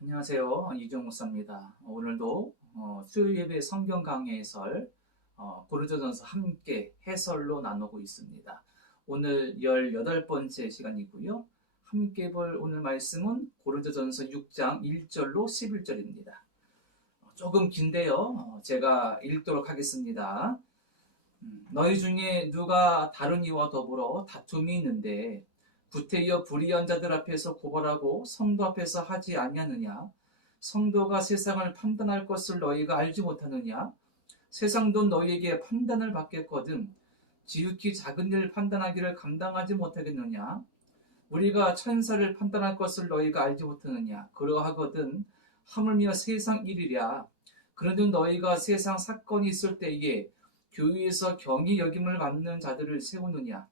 안녕하세요. 이종 목사입니다. 오늘도 수요예배 성경 강해 해설 고린도전서 함께 해설로 나누고 있습니다. 오늘 18번째 시간이고요. 함께 볼 오늘 말씀은 고린도전서 6장 1절로 11절입니다. 조금 긴데요. 제가 읽도록 하겠습니다. 너희 중에 누가 다른 이와 더불어 다툼이 있는데 구태여 불의한 자들 앞에서 고발하고 성도 앞에서 하지 아니하느냐? 성도가 세상을 판단할 것을 너희가 알지 못하느냐? 세상도 너희에게 판단을 받겠거든 지극히 작은 일 판단하기를 감당하지 못하겠느냐? 우리가 천사를 판단할 것을 너희가 알지 못하느냐? 그러하거든 하물며 세상 일이랴. 그런즉 너희가 세상 사건이 있을 때에 교회에서 경히 여김을 받는 자들을 세우느냐?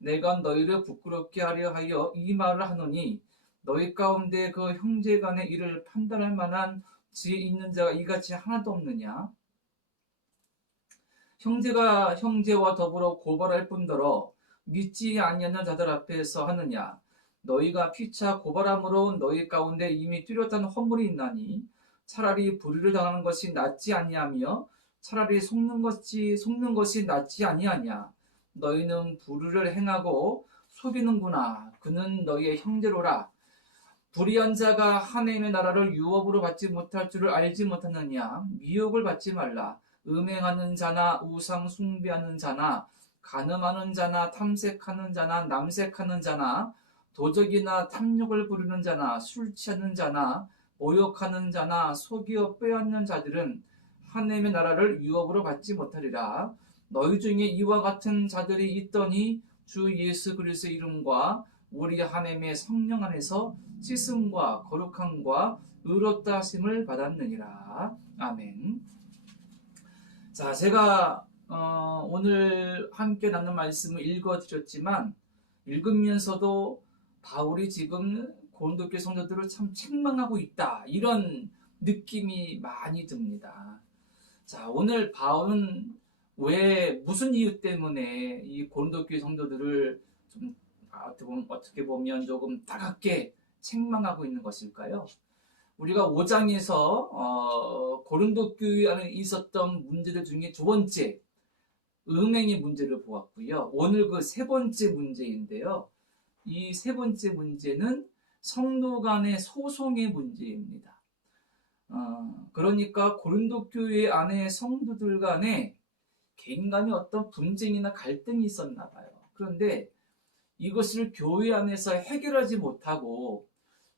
내가 너희를 부끄럽게 하려 하여 이 말을 하노니 너희 가운데 그 형제 간의 일을 판단할 만한 지혜 있는 자가 이같이 하나도 없느냐? 형제가 형제와 더불어 고발할 뿐더러 믿지 아니하는 자들 앞에서 하느냐? 너희가 피차 고발함으로 너희 가운데 이미 뚜렷한 허물이 있나니 차라리 불의를 당하는 것이 낫지 아니하며 차라리 속는 것이 낫지 아니하냐? 너희는 불의를 행하고 속이는구나. 그는 너희의 형제로라. 불의한 자가 하나님의 나라를 유업으로 받지 못할 줄을 알지 못하느냐? 미혹을 받지 말라. 음행하는 자나 우상 숭배하는 자나 간음하는 자나 탐색하는 자나 남색하는 자나 도적이나 탐욕을 부르는 자나 술 취하는 자나 모욕하는 자나 속이어 빼앗는 자들은 하나님의 나라를 유업으로 받지 못하리라. 너희 중에 이와 같은 자들이 있더니 주 예수 그리스도의 이름과 우리 하나님의 성령 안에서 씻음과 거룩함과 의롭다 하심을 받았느니라. 아멘. 자, 제가 오늘 함께 나눈 말씀을 읽어드렸지만 읽으면서도 바울이 지금 고린도교회 성도들을 참 책망하고 있다, 이런 느낌이 많이 듭니다. 자, 오늘 바울은 왜 무슨 이유 때문에 이 고린도교회 성도들을 좀 어떻게 보면 조금 따갑게 책망하고 있는 것일까요? 우리가 5장에서 고린도 교회 안에 있었던 문제들 중에 두 번째 음행의 문제를 보았고요. 오늘 그 세 번째 문제인데요. 이 세 번째 문제는 성도 간의 소송의 문제입니다. 그러니까 고린도 교회 안에 성도들 간에 개인 간에 어떤 분쟁이나 갈등이 있었나 봐요. 그런데 이것을 교회 안에서 해결하지 못하고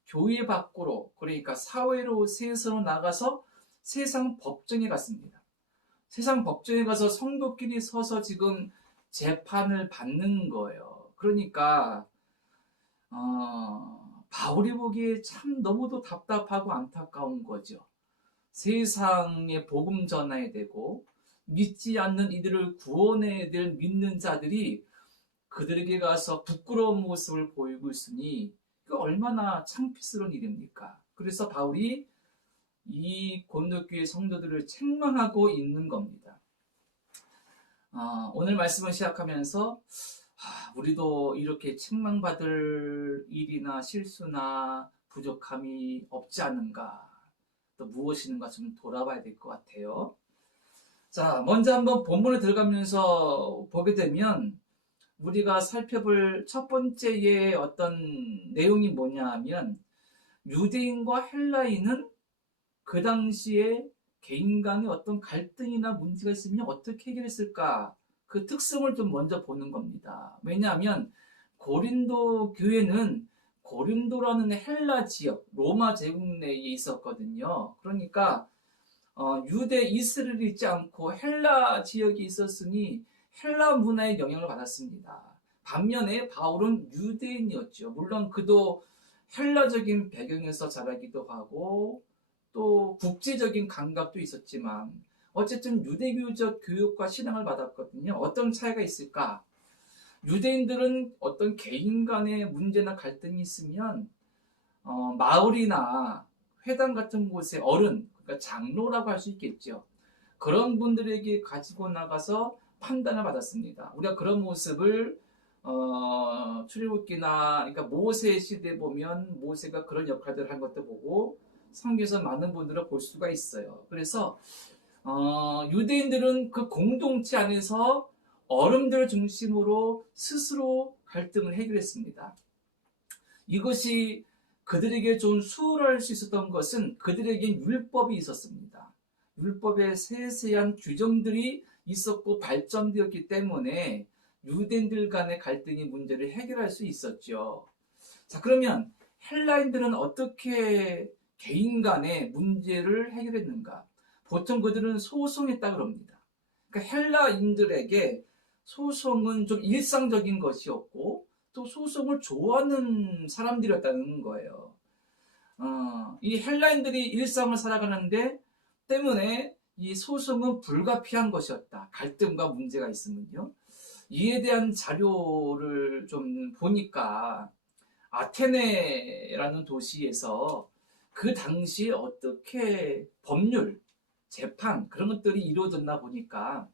교회 밖으로, 그러니까 사회로 세상으로 나가서 세상 법정에 갔습니다. 세상 법정에 가서 성도끼리 서서 지금 재판을 받는 거예요. 그러니까 바울이 보기에 참 너무도 답답하고 안타까운 거죠. 세상에 복음 전해야 되고 믿지 않는 이들을 구원해야 될 믿는 자들이 그들에게 가서 부끄러운 모습을 보이고 있으니 그 얼마나 창피스러운 일입니까? 그래서 바울이 이 고린도교회 성도들을 책망하고 있는 겁니다. 오늘 말씀을 시작하면서 우리도 이렇게 책망받을 일이나 실수나 부족함이 없지 않은가, 또 무엇인가 좀 돌아봐야 될 것 같아요. 자, 먼저 한번 본문에 들어가면서 보게 되면 우리가 살펴볼 첫 번째의 어떤 내용이 뭐냐 하면, 유대인과 헬라인은 그 당시에 개인 간의 어떤 갈등이나 문제가 있으면 어떻게 해결했을까, 그 특성을 좀 먼저 보는 겁니다. 왜냐하면 고린도 교회는 고린도라는 헬라 지역, 로마 제국 내에 있었거든요. 그러니까 유대 이스라엘이 있지 않고 헬라 지역이 있었으니 헬라 문화의 영향을 받았습니다. 반면에 바울은 유대인이었죠. 물론 그도 헬라적인 배경에서 자라기도 하고 또 국제적인 감각도 있었지만 어쨌든 유대교적 교육과 신앙을 받았거든요. 어떤 차이가 있을까? 유대인들은 어떤 개인 간의 문제나 갈등이 있으면 마을이나 회당 같은 곳에 어른, 그러니까 장로라고 할 수 있겠죠. 그런 분들에게 가지고 나가서 판단을 받았습니다. 우리가 그런 모습을 출애굽기나, 그러니까 모세 시대 보면 모세가 그런 역할들을 한 것도 보고, 성경에서 많은 분들을 볼 수가 있어요. 그래서 유대인들은 그 공동체 안에서 어른들 중심으로 스스로 갈등을 해결했습니다. 이것이 그들에게 좀 수월할 수 있었던 것은 그들에겐 율법이 있었습니다. 율법에 세세한 규정들이 있었고 발전되었기 때문에 유대인들 간의 갈등의 문제를 해결할 수 있었죠. 자, 그러면 헬라인들은 어떻게 개인 간의 문제를 해결했는가? 보통 그들은 소송했다 그럽니다. 그러니까 헬라인들에게 소송은 좀 일상적인 것이었고 또 소송을 좋아하는 사람들이었다는 거예요. 이 헬라인들이 일상을 살아가는데 때문에 이 소송은 불가피한 것이었다. 갈등과 문제가 있으면요. 이에 대한 자료를 좀 보니까 아테네라는 도시에서 그 당시 어떻게 법률, 재판 그런 것들이 이루어졌나 보니까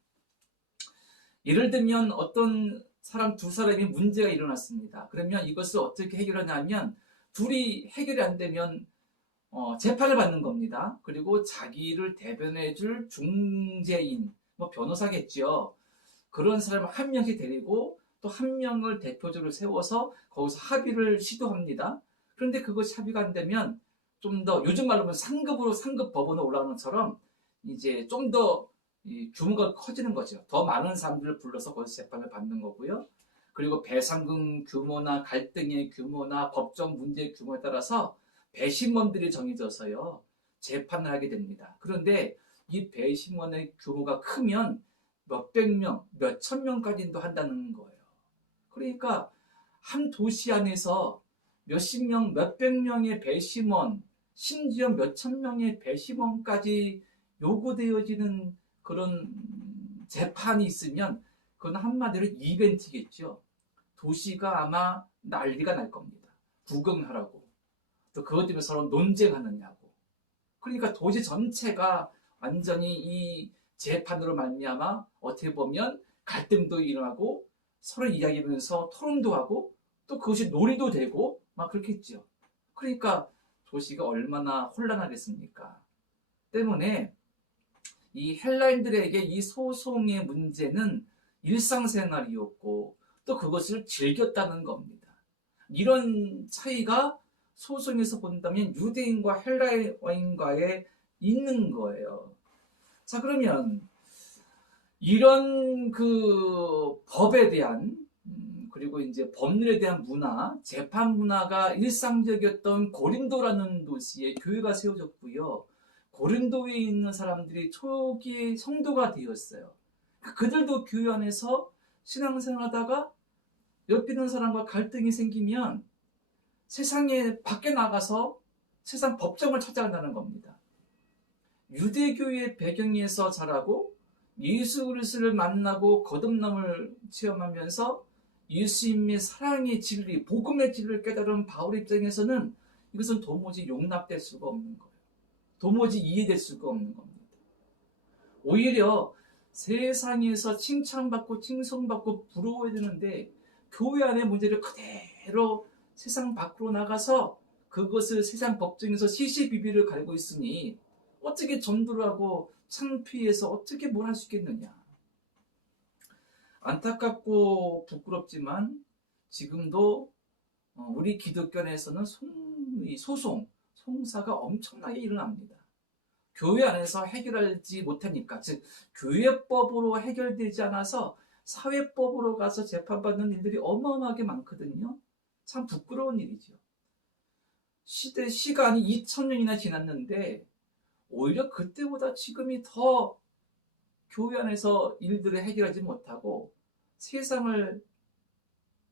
예를 들면 어떤 사람 두 사람이 문제가 일어났습니다. 그러면 이것을 어떻게 해결하냐면 둘이 해결이 안 되면 재판을 받는 겁니다. 그리고 자기를 대변해줄 중재인, 뭐 변호사겠죠. 그런 사람을 한 명씩 데리고 또 한 명을 대표적으로 세워서 거기서 합의를 시도합니다. 그런데 그것이 합의가 안 되면 좀 더 요즘 말로 하면 상급 법원에 올라가는 것처럼 이제 좀 더 규모가 커지는 거죠. 더 많은 사람들을 불러서 거기서 재판을 받는 거고요. 그리고 배상금 규모나 갈등의 규모나 법적 문제의 규모에 따라서 배심원들이 정해져서요. 재판을 하게 됩니다. 그런데 이 배심원의 규모가 크면 몇백 명, 몇천 명까지도 한다는 거예요. 그러니까 한 도시 안에서 몇십 명, 몇백 명의 배심원, 심지어 몇천 명의 배심원까지 요구되어지는 그런 재판이 있으면 그건 한마디로 이벤트겠죠. 도시가 아마 난리가 날 겁니다. 구경하라고. 또 그것 때문에 서로 논쟁하느냐고. 그러니까 도시 전체가 완전히 이 재판으로 말미암아 어떻게 보면 갈등도 일어나고 서로 이야기하면서 토론도 하고 또 그것이 놀이도 되고 막 그렇겠죠. 그러니까 도시가 얼마나 혼란하겠습니까? 때문에 이 헬라인들에게 이 소송의 문제는 일상생활이었고 또 그것을 즐겼다는 겁니다. 이런 차이가 소송에서 본다면 유대인과 헬라인과의 있는 거예요. 자, 그러면 이런 그 법에 대한 그리고 이제 법률에 대한 문화, 재판 문화가 일상적이었던 고린도라는 도시에 교회가 세워졌고요. 고린도에 있는 사람들이 초기 성도가 되었어요. 그들도 교회 안에서 신앙생활하다가 옆에 있는 사람과 갈등이 생기면 세상에 밖에 나가서 세상 법정을 찾아간다는 겁니다. 유대교의 배경에서 자라고 예수 그리스도를 만나고 거듭남을 체험하면서 예수님의 사랑의 진리, 복음의 진리를 깨달은 바울 입장에서는 이것은 도무지 용납될 수가 없는 거예요. 도무지 이해될 수가 없는 겁니다. 오히려 세상에서 칭찬받고 칭송받고 부러워야 되는데 교회 안의 문제를 그대로 세상 밖으로 나가서 그것을 세상 법정에서 시시비비를 갈고 있으니 어떻게 전도를 하고 창피해서 어떻게 뭘 할 수 있겠느냐. 안타깝고 부끄럽지만 지금도 우리 기독교 안에서는 송사가 엄청나게 일어납니다. 교회 안에서 해결하지 못하니까, 즉 교회법으로 해결되지 않아서 사회법으로 가서 재판받는 일들이 어마어마하게 많거든요. 참 부끄러운 일이죠. 시간이 2000년이나 지났는데 오히려 그때보다 지금이 더 교회 안에서 일들을 해결하지 못하고 세상을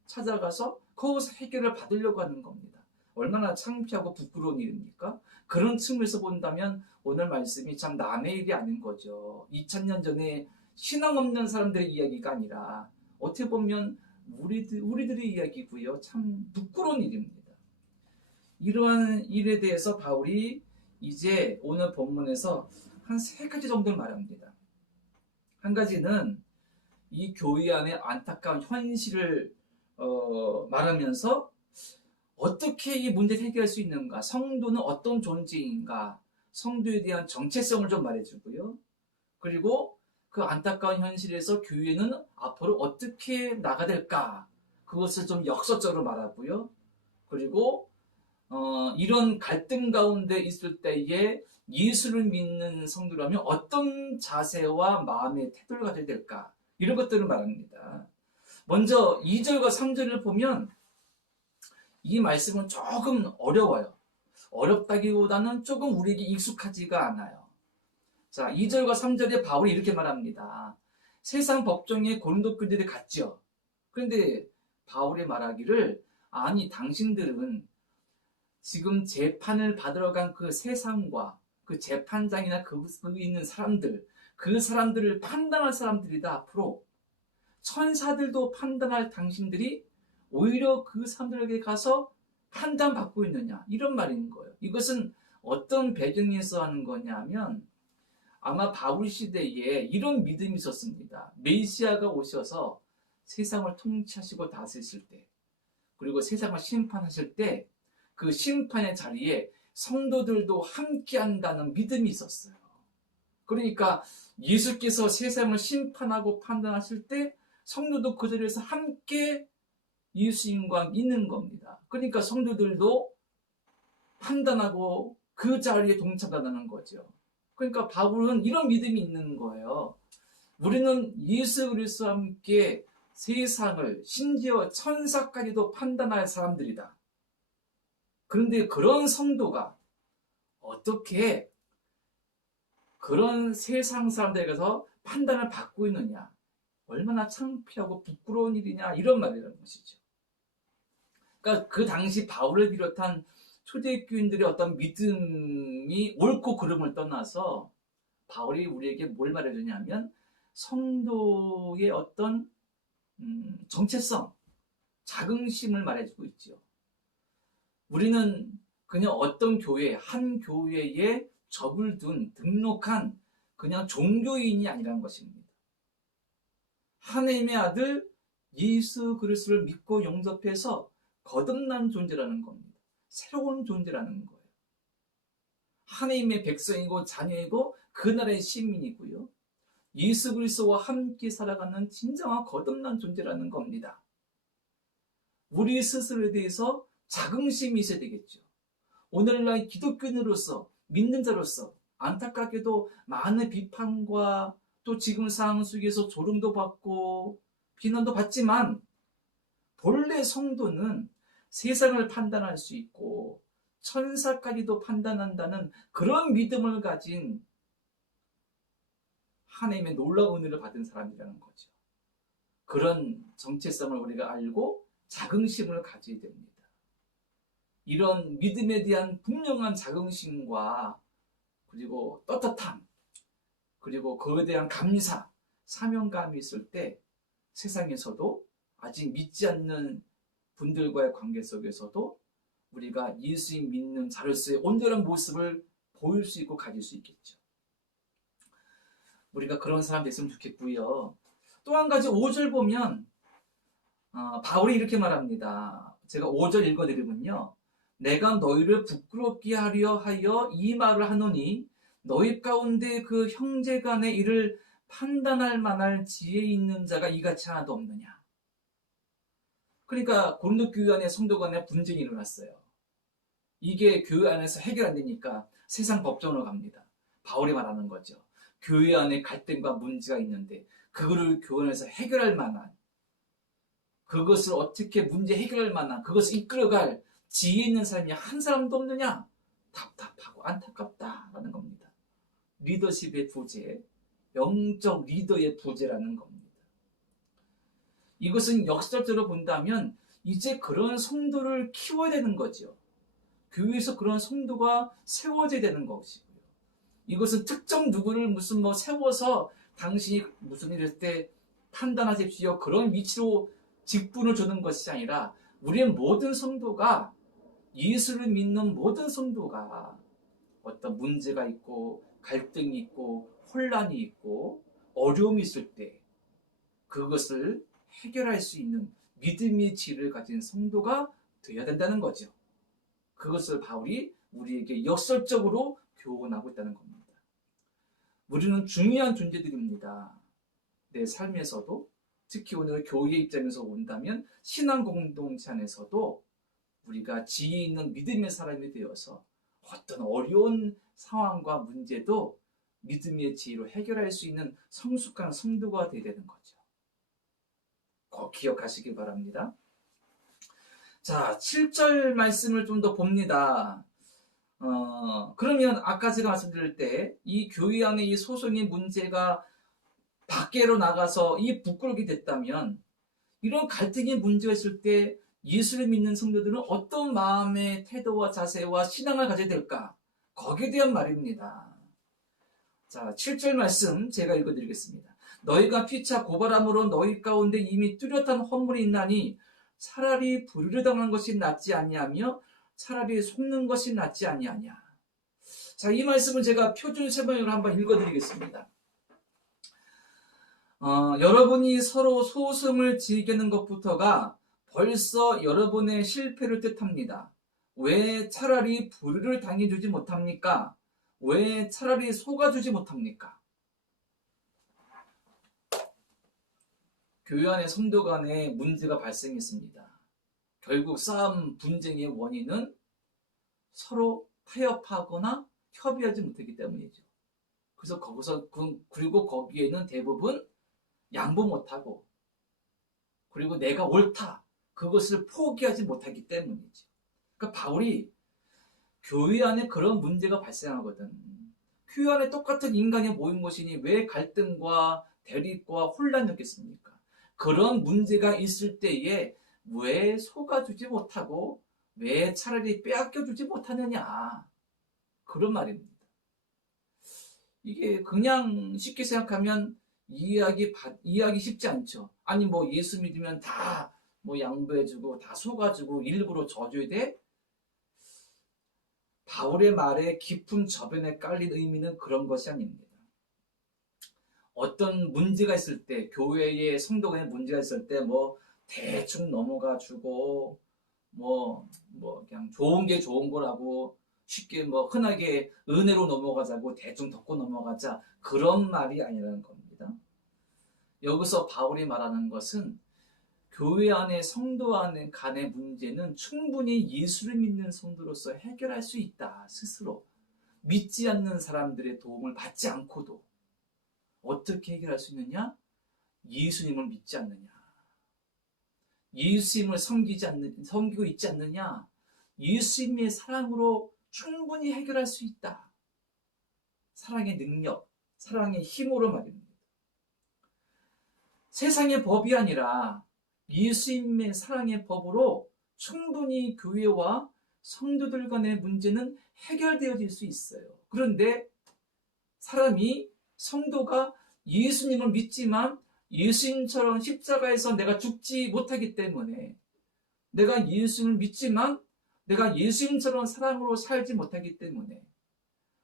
찾아가서 거기서 해결을 받으려고 하는 겁니다. 얼마나 창피하고 부끄러운 일입니까? 그런 측면에서 본다면 오늘 말씀이 참 남의 일이 아닌 거죠. 2000년 전에 신앙 없는 사람들의 이야기가 아니라 어떻게 보면 우리들의 이야기고요. 참 부끄러운 일입니다. 이러한 일에 대해서 바울이 이제 오늘 본문에서 한 3가지 정도를 말합니다. 한 가지는 이 교회 안의 안타까운 현실을 말하면서 어떻게 이 문제를 해결할 수 있는가? 성도는 어떤 존재인가? 성도에 대한 정체성을 좀 말해주고요. 그리고 그 안타까운 현실에서 교회는 앞으로 어떻게 나가야 될까? 그것을 좀 역설적으로 말하고요. 그리고 이런 갈등 가운데 있을 때에 예수를 믿는 성도라면 어떤 자세와 마음의 태도를 가져야 될까? 이런 것들을 말합니다. 먼저 2절과 3절을 보면 이 말씀은 조금 어려워요. 어렵다기보다는 조금 우리에게 익숙하지가 않아요. 자, 2절과 3절에 바울이 이렇게 말합니다. 세상 법정에 고린도 교인들이 갔죠. 그런데 바울이 말하기를 아니 당신들은 지금 재판을 받으러 간 그 세상과 그 재판장이나 그 있는 사람들, 그 사람들을 판단할 사람들이다. 앞으로 천사들도 판단할 당신들이 오히려 그 사람들에게 가서 판단받고 있느냐, 이런 말인 거예요. 이것은 어떤 배경에서 하는 거냐면 아마 바울 시대에 이런 믿음이 있었습니다. 메시아가 오셔서 세상을 통치하시고 다스리실 때, 그리고 세상을 심판하실 때 그 심판의 자리에 성도들도 함께 한다는 믿음이 있었어요. 그러니까 예수께서 세상을 심판하고 판단하실 때 성도도 그 자리에서 함께 예수님과 있는 겁니다. 그러니까 성도들도 판단하고 그 자리에 동참한다는 거죠. 그러니까 바울은 이런 믿음이 있는 거예요. 우리는 예수 그리스도와 함께 세상을, 심지어 천사까지도 판단할 사람들이다. 그런데 그런 성도가 어떻게 그런 세상 사람들에게서 판단을 받고 있느냐, 얼마나 창피하고 부끄러운 일이냐, 이런 말이라는 것이죠. 그러니까 그 당시 바울을 비롯한 초대교인들의 어떤 믿음이 옳고 그름을 떠나서 바울이 우리에게 뭘 말해주냐면 성도의 어떤 정체성, 자긍심을 말해주고 있죠. 우리는 그냥 어떤 교회, 한 교회에 접을둔 등록한 그냥 종교인이 아니라는 것입니다. 하나님의 아들 예수 그리스도를 믿고 영접해서 거듭난 존재라는 겁니다. 새로운 존재라는 거예요. 하나님의 백성이고 자녀이고 그 나라의 시민이고요. 예수 그리스도와 함께 살아가는 진정한 거듭난 존재라는 겁니다. 우리 스스로에 대해서 자긍심이 있어야 되겠죠. 오늘날 기독교인으로서, 믿는 자로서 안타깝게도 많은 비판과 또 지금 상황 속에서 조롱도 받고 비난도 받지만 본래 성도는 세상을 판단할 수 있고 천사까지도 판단한다는 그런 믿음을 가진 하나님의 놀라운 은혜를 받은 사람이라는 거죠. 그런 정체성을 우리가 알고 자긍심을 가져야 됩니다. 이런 믿음에 대한 분명한 자긍심과 그리고 떳떳함, 그리고 그에 대한 감사, 사명감이 있을 때 세상에서도 아직 믿지 않는 분들과의 관계 속에서도 우리가 예수님 믿는 자로서의 온전한 모습을 보일 수 있고 가질 수 있겠죠. 우리가 그런 사람 됐으면 좋겠고요. 또 한 가지 5절 보면 바울이 이렇게 말합니다. 제가 5절 읽어드리면요. 내가 너희를 부끄럽게 하려 하여 이 말을 하노니 너희 가운데 그 형제간의 일을 판단할 만한 지혜 있는 자가 이같이 하나도 없느냐. 그러니까 고린도 교회 안에 성도 간에 분쟁이 일어났어요. 이게 교회 안에서 해결 안 되니까 세상 법정으로 갑니다. 바울이 말하는 거죠. 교회 안에 갈등과 문제가 있는데 그거를 교회 안에서 해결할 만한, 그것을 어떻게 문제 해결할 만한, 그것을 이끌어갈 지혜 있는 사람이 한 사람도 없느냐? 답답하고 안타깝다라는 겁니다. 리더십의 부재, 영적 리더의 부재라는 겁니다. 이것은 역설적으로 본다면 이제 그런 성도를 키워야 되는 거죠. 교회에서 그런 성도가 세워져야 되는 것이고요. 이것은 특정 누구를 무슨 세워서 당신이 무슨 일 했을 때 판단하십시오, 그런 위치로 직분을 주는 것이 아니라 우리의 모든 성도가, 예수를 믿는 모든 성도가 어떤 문제가 있고 갈등이 있고 혼란이 있고 어려움이 있을 때 그것을 해결할 수 있는 믿음의 지혜를 가진 성도가 돼야 된다는 거죠. 그것을 바울이 우리에게 역설적으로 교훈하고 있다는 겁니다. 우리는 중요한 존재들입니다. 내 삶에서도, 특히 오늘 교회의 입장에서 본다면 신앙 공동체 안에서도 우리가 지혜 있는 믿음의 사람이 되어서 어떤 어려운 상황과 문제도 믿음의 지혜로 해결할 수 있는 성숙한 성도가 되어야 되는 거죠. 꼭 기억하시기 바랍니다. 자, 7절 말씀을 좀 더 봅니다. 그러면 아까 제가 말씀드릴 때 이 교회 안에 이 소송의 문제가 밖으로 나가서 이 부끄럽게 됐다면, 이런 갈등의 문제가 있을 때 예수를 믿는 성도들은 어떤 마음의 태도와 자세와 신앙을 가져야 될까? 거기에 대한 말입니다. 자, 7절 말씀 제가 읽어드리겠습니다. 너희가 피차 고발함으로 너희 가운데 이미 뚜렷한 허물이 있나니 차라리 불의를 당한 것이 낫지 아니하며 차라리 속는 것이 낫지 아니하냐. 자, 이 말씀을 제가 표준 세번역으로 한번 읽어드리겠습니다. 여러분이 서로 소송을 즐기는 것부터가 벌써 여러분의 실패를 뜻합니다. 왜 차라리 불의를 당해주지 못합니까? 왜 차라리 속아주지 못합니까? 교회 안에 성도 간에 문제가 발생했습니다. 결국 싸움, 분쟁의 원인은 서로 타협하거나 협의하지 못했기 때문이죠. 그래서 그리고 거기에는 대부분 양보 못하고, 그리고 내가 옳다, 그것을 포기하지 못하기 때문이죠. 그러니까 바울이 교회 안에 그런 문제가 발생하거든. 교회 안에 똑같은 인간이 모인 것이니 왜 갈등과 대립과 혼란이 없겠습니까? 그런 문제가 있을 때에 왜 속아주지 못하고 왜 차라리 빼앗겨주지 못하느냐, 그런 말입니다. 이게 그냥 쉽게 생각하면 이해하기 쉽지 않죠. 아니 뭐 예수 믿으면 다 뭐 양보해주고 다 속아주고 일부러 져줘야 돼? 바울의 말에 깊은 저변에 깔린 의미는 그런 것이 아닙니다. 어떤 문제가 있을 때, 교회의 성도 간에 문제가 있을 때 뭐 대충 넘어가 주고 뭐 그냥 좋은 게 좋은 거라고 쉽게 뭐 흔하게 은혜로 넘어가자고 대충 덮고 넘어가자, 그런 말이 아니라는 겁니다. 여기서 바울이 말하는 것은 교회 안에 성도 간의 문제는 충분히 예수를 믿는 성도로서 해결할 수 있다. 스스로 믿지 않는 사람들의 도움을 받지 않고도. 어떻게 해결할 수 있느냐? 예수님을 믿지 않느냐? 예수님을 섬기고 있지 않느냐? 예수님의 사랑으로 충분히 해결할 수 있다. 사랑의 능력, 사랑의 힘으로 말입니다. 세상의 법이 아니라 예수님의 사랑의 법으로 충분히 교회와 성도들 간의 문제는 해결되어질 수 있어요. 그런데 성도가 예수님을 믿지만 예수님처럼 십자가에서 내가 죽지 못하기 때문에, 내가 예수님을 믿지만 내가 예수님처럼 사랑으로 살지 못하기 때문에,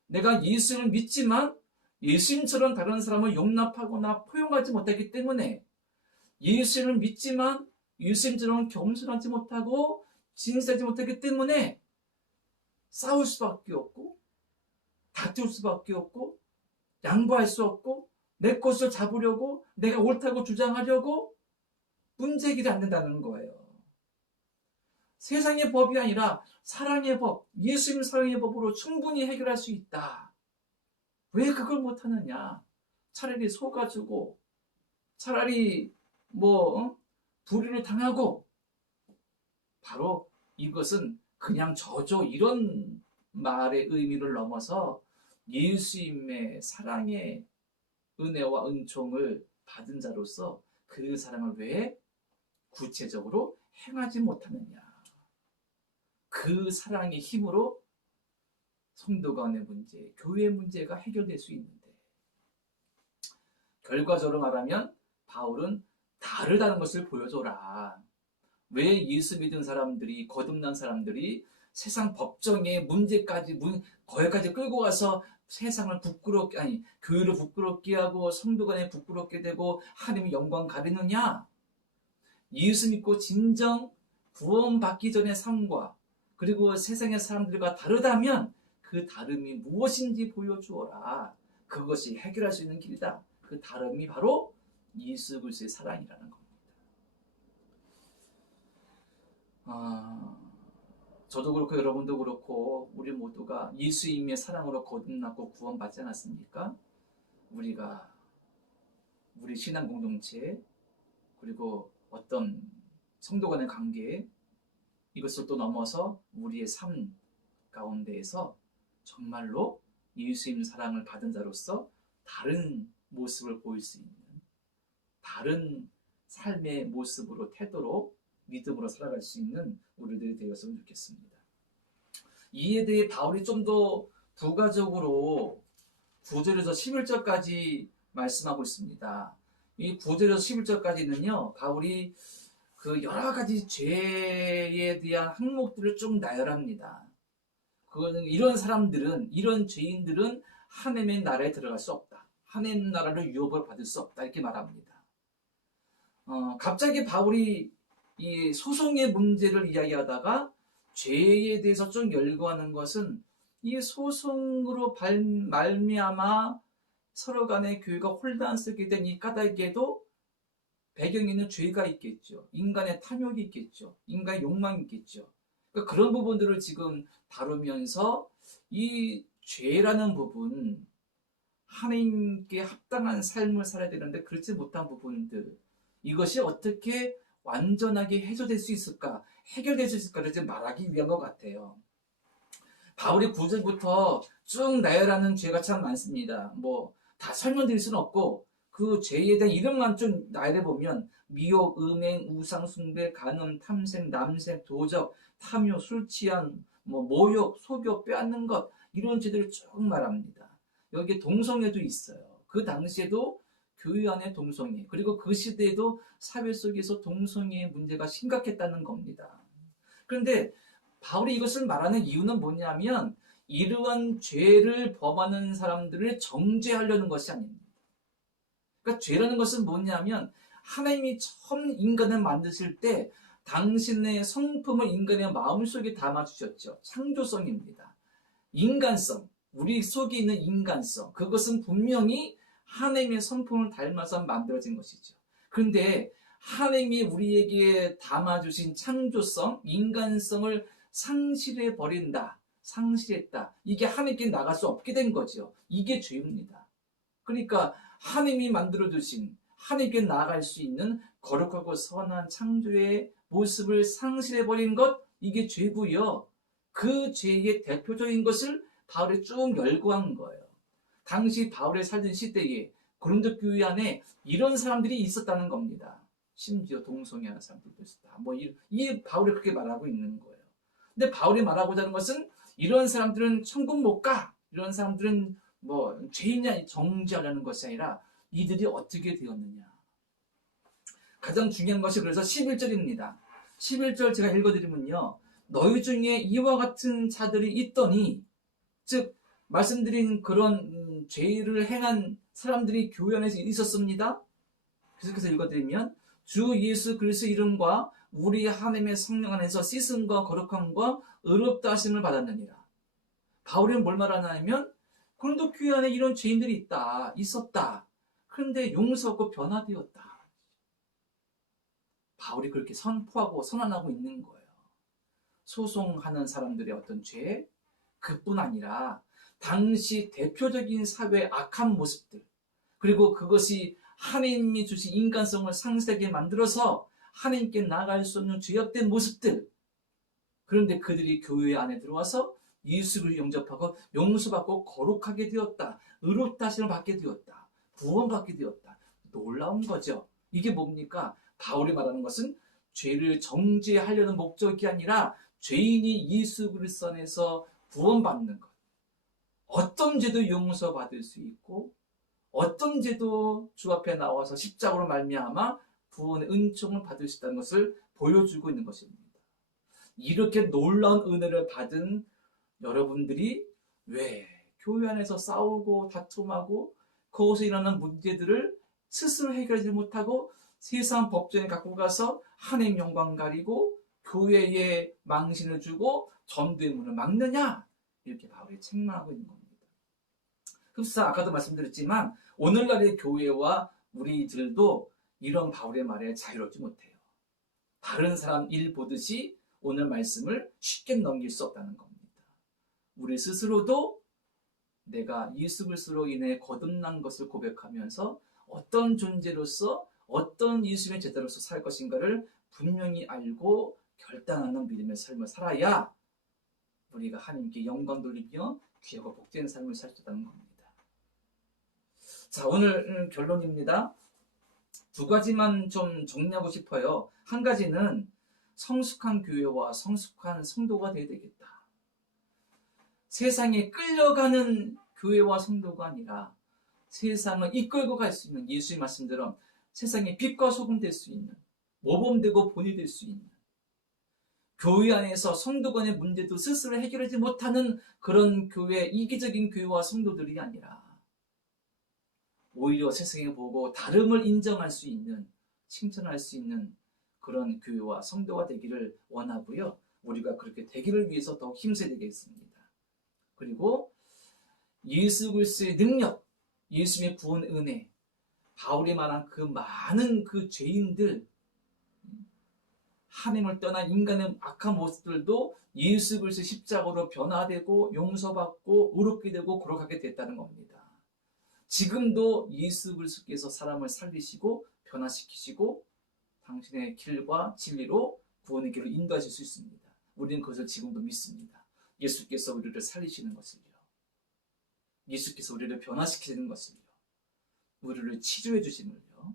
내가 예수님을 믿지만 예수님처럼 다른 사람을 용납하거나 포용하지 못하기 때문에, 예수님을 믿지만 예수님처럼 겸손하지 못하고 진실하지 못하기 때문에 싸울 수밖에 없고 다툴 수밖에 없고 양보할 수 없고 내 것을 잡으려고 내가 옳다고 주장하려고 문제 해결이 안 된다는 거예요. 세상의 법이 아니라 사랑의 법, 예수님 사랑의 법으로 충분히 해결할 수 있다. 왜 그걸 못하느냐? 차라리 속아주고 차라리 불의를 당하고, 바로 이것은 그냥 저조 이런 말의 의미를 넘어서 예수님의 사랑의 은혜와 은총을 받은 자로서 그 사랑을 왜 구체적으로 행하지 못하느냐. 그 사랑의 힘으로 성도 간의 문제, 교회의 문제가 해결될 수 있는데, 결과적으로 말하면 바울은 다르다는 것을 보여줘라. 왜 예수 믿은 사람들이, 거듭난 사람들이 세상 법정의 문제까지, 거기까지 끌고 가서 세상을 교회를 부끄럽게 하고 성도 간에 부끄럽게 되고 하나님의 영광 가리느냐? 예수 믿고 진정 구원받기 전의 삶과 그리고 세상의 사람들과 다르다면 그 다름이 무엇인지 보여주어라. 그것이 해결할 수 있는 길이다. 그 다름이 바로 예수 그리스도의 사랑이라는 겁니다. 저도 그렇고 여러분도 그렇고 우리 모두가 예수님의 사랑으로 거듭나고 구원받지 않았습니까? 우리가 우리 신앙 공동체 그리고 어떤 성도 간의 관계 이것을 또 넘어서 우리의 삶 가운데에서 정말로 예수님 사랑을 받은 자로서 다른 모습을 보일 수 있는 다른 삶의 모습으로 태도로 믿음으로 살아갈 수 있는 우리들이 되었으면 좋겠습니다. 이에 대해 바울이 좀 더 부가적으로 9절에서 11절까지 말씀하고 있습니다. 이 9절에서 11절까지는요, 바울이 그 여러 가지 죄에 대한 항목들을 좀 나열합니다. 그거는 이런 사람들은, 이런 죄인들은 하나님의 나라에 들어갈 수 없다. 하나님 나라를 유업을 받을 수 없다. 이렇게 말합니다. 갑자기 바울이 이 소송의 문제를 이야기하다가 죄에 대해서 좀 열거하는 것은 이 소송으로 말미암아 서로 간의 교회가 혼란스럽게 된 이 까닭에도 배경에 있는 죄가 있겠죠. 인간의 탐욕이 있겠죠. 인간의 욕망이 있겠죠. 그러니까 그런 부분들을 지금 다루면서 이 죄라는 부분, 하나님께 합당한 삶을 살아야 되는데 그렇지 못한 부분들, 이것이 어떻게 완전하게 해소될 수 있을까, 해결될 수 있을까를 지금 말하기 위한 것 같아요. 바울이 9절부터 쭉 나열하는 죄가 참 많습니다. 다 설명드릴 수는 없고 그 죄에 대한 이름만 좀 나열해보면 미혹, 음행, 우상 숭배, 간음, 탐색, 남색, 도적, 탐욕, 술 취한, 모욕, 속여, 빼앗는 것, 이런 죄들을 쭉 말합니다. 여기에 동성애도 있어요. 그 당시에도 교회 안에 동성애, 그리고 그 시대에도 사회 속에서 동성애의 문제가 심각했다는 겁니다. 그런데 바울이 이것을 말하는 이유는 뭐냐면 이러한 죄를 범하는 사람들을 정죄하려는 것이 아닙니다. 그러니까 죄라는 것은 뭐냐면 하나님이 처음 인간을 만드실 때 당신의 성품을 인간의 마음속에 담아주셨죠. 창조성입니다. 인간성, 우리 속에 있는 인간성, 그것은 분명히 하나님의 성품을 닮아서 만들어진 것이죠. 그런데 하나님이 우리에게 담아주신 창조성, 인간성을 상실해버린다, 상실했다. 이게 하나님께 나갈 수 없게 된 거죠. 이게 죄입니다. 그러니까 하나님이 만들어주신 하나님께 나아갈 수 있는 거룩하고 선한 창조의 모습을 상실해버린 것, 이게 죄고요. 그 죄의 대표적인 것을 바울이 쭉 열거한 거예요. 당시 바울의 살던 시대에 고린도 교회 안에 이런 사람들이 있었다는 겁니다. 심지어 동성애하는 사람들도 있었다. 이 바울이 그렇게 말하고 있는 거예요. 근데 바울이 말하고자 하는 것은 이런 사람들은 천국 못 가. 이런 사람들은 죄인이냐 정죄하려는 것이 아니라 이들이 어떻게 되었느냐. 가장 중요한 것이 그래서 11절입니다. 11절 제가 읽어드리면요. 너희 중에 이와 같은 자들이 있더니, 즉 말씀드린 그런 죄를 행한 사람들이 교회 안에 있었습니다. 계속해서 읽어드리면 주 예수 그리스도의 이름과 우리 하나님의 성령 안에서 씻음과 거룩함과 의롭다 하심을 받았느니라. 바울이 뭘 말하냐면 고린도 교회 안에 이런 죄인들이 있었다. 그런데 용서하고 변화되었다. 바울이 그렇게 선포하고 선언하고 있는 거예요. 소송하는 사람들의 어떤 죄, 그뿐 아니라 당시 대표적인 사회의 악한 모습들, 그리고 그것이 하나님이 주신 인간성을 상실하게 만들어서 하나님께 나아갈 수 없는 죄악된 모습들, 그런데 그들이 교회 안에 들어와서 예수를 영접하고 용서받고 거룩하게 되었다. 의롭다 하심을 받게 되었다. 구원받게 되었다. 놀라운 거죠. 이게 뭡니까? 바울이 말하는 것은 죄를 정죄하려는 목적이 아니라 죄인이 예수 그리스도 안에서 구원받는 것. 어떤 죄도 용서받을 수 있고 어떤 죄도 주 앞에 나와서 십자가로 말미암아 구원의 은총을 받을 수 있다는 것을 보여주고 있는 것입니다. 이렇게 놀라운 은혜를 받은 여러분들이 왜 교회 안에서 싸우고 다툼하고 거기서 일어나는 문제들을 스스로 해결하지 못하고 세상 법정에 갖고 가서 하나님 영광 가리고 교회에 망신을 주고 전도의 문을 막느냐? 이렇게 바울이 책망하고 있는 겁니다. 흡사 아까도 말씀드렸지만 오늘날의 교회와 우리들도 이런 바울의 말에 자유롭지 못해요. 다른 사람 일 보듯이 오늘 말씀을 쉽게 넘길 수 없다는 겁니다. 우리 스스로도 내가 예수 그리스도로 인해 거듭난 것을 고백하면서 어떤 존재로서 어떤 예수님의 제자로서 살 것인가를 분명히 알고 결단하는 믿음의 삶을 살아야 우리가 하나님께 영광 돌리며 귀하고 복된 삶을 살 수 있다는 겁니다. 자, 오늘 결론입니다. 두 가지만 좀 정리하고 싶어요. 한 가지는 성숙한 교회와 성숙한 성도가 되어야 되겠다. 세상에 끌려가는 교회와 성도가 아니라 세상을 이끌고 갈 수 있는, 예수의 말씀대로 세상의 빛과 소금 될 수 있는, 모범되고 본이 될 수 있는, 교회 안에서 성도 간의 문제도 스스로 해결하지 못하는 그런 교회, 이기적인 교회와 성도들이 아니라 오히려 세상에 보고 다름을 인정할 수 있는, 칭찬할 수 있는 그런 교회와 성도가 되기를 원하고요. 우리가 그렇게 되기를 위해서 더욱 힘써야 되겠습니다. 그리고 예수 그리스도의 능력, 예수님의 구원 은혜, 바울이 말한 그 많은 그 죄인들, 하나님을 떠난 인간의 악한 모습들도 예수 그리스도의 십자가로 변화되고 용서받고 의롭게 되고 거룩하게 됐다는 겁니다. 지금도 예수 그리스도께서 사람을 살리시고 변화시키시고 당신의 길과 진리로 구원의 길로 인도하실 수 있습니다. 우리는 그것을 지금도 믿습니다. 예수께서 우리를 살리시는 것을요. 예수께서 우리를 변화시키는 것을요. 우리를 치료해 주심을요.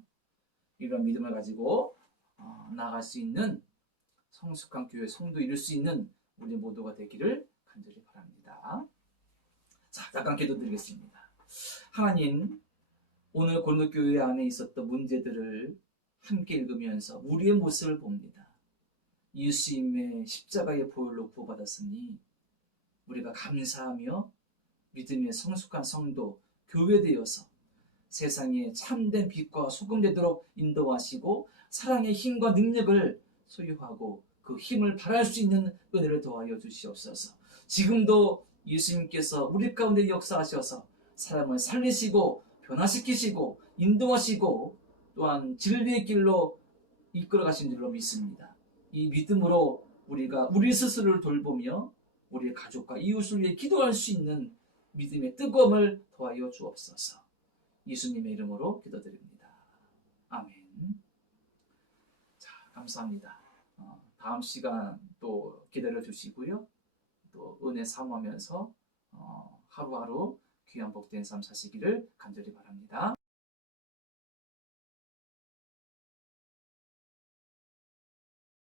이런 믿음을 가지고 나아갈 수 있는 성숙한 교회 성도 이룰 수 있는 우리 모두가 되기를 간절히 바랍니다. 자, 잠깐 기도드리겠습니다. 하나님, 오늘 고린도 교회 안에 있었던 문제들을 함께 읽으면서 우리의 모습을 봅니다. 예수님의 십자가의 보혈로 구원받았으니 우리가 감사하며 믿음의 성숙한 성도, 교회 되어서 세상에 참된 빛과 소금 되도록 인도하시고 사랑의 힘과 능력을 소유하고 그 힘을 발할 수 있는 은혜를 더하여 주시옵소서. 지금도 예수님께서 우리 가운데 역사하셔서 사람을 살리시고 변화시키시고 인도하시고 또한 진리의 길로 이끌어 가신 줄로 믿습니다. 이 믿음으로 우리가 우리 스스로를 돌보며 우리의 가족과 이웃을 위해 기도할 수 있는 믿음의 뜨거움을 더하여 주옵소서. 예수님의 이름으로 기도드립니다. 아멘. 자, 감사합니다. 다음 시간 또 기다려 주시고요. 또 은혜 사모하면서 하루하루 귀한 복된 삶 사시기를 간절히 바랍니다.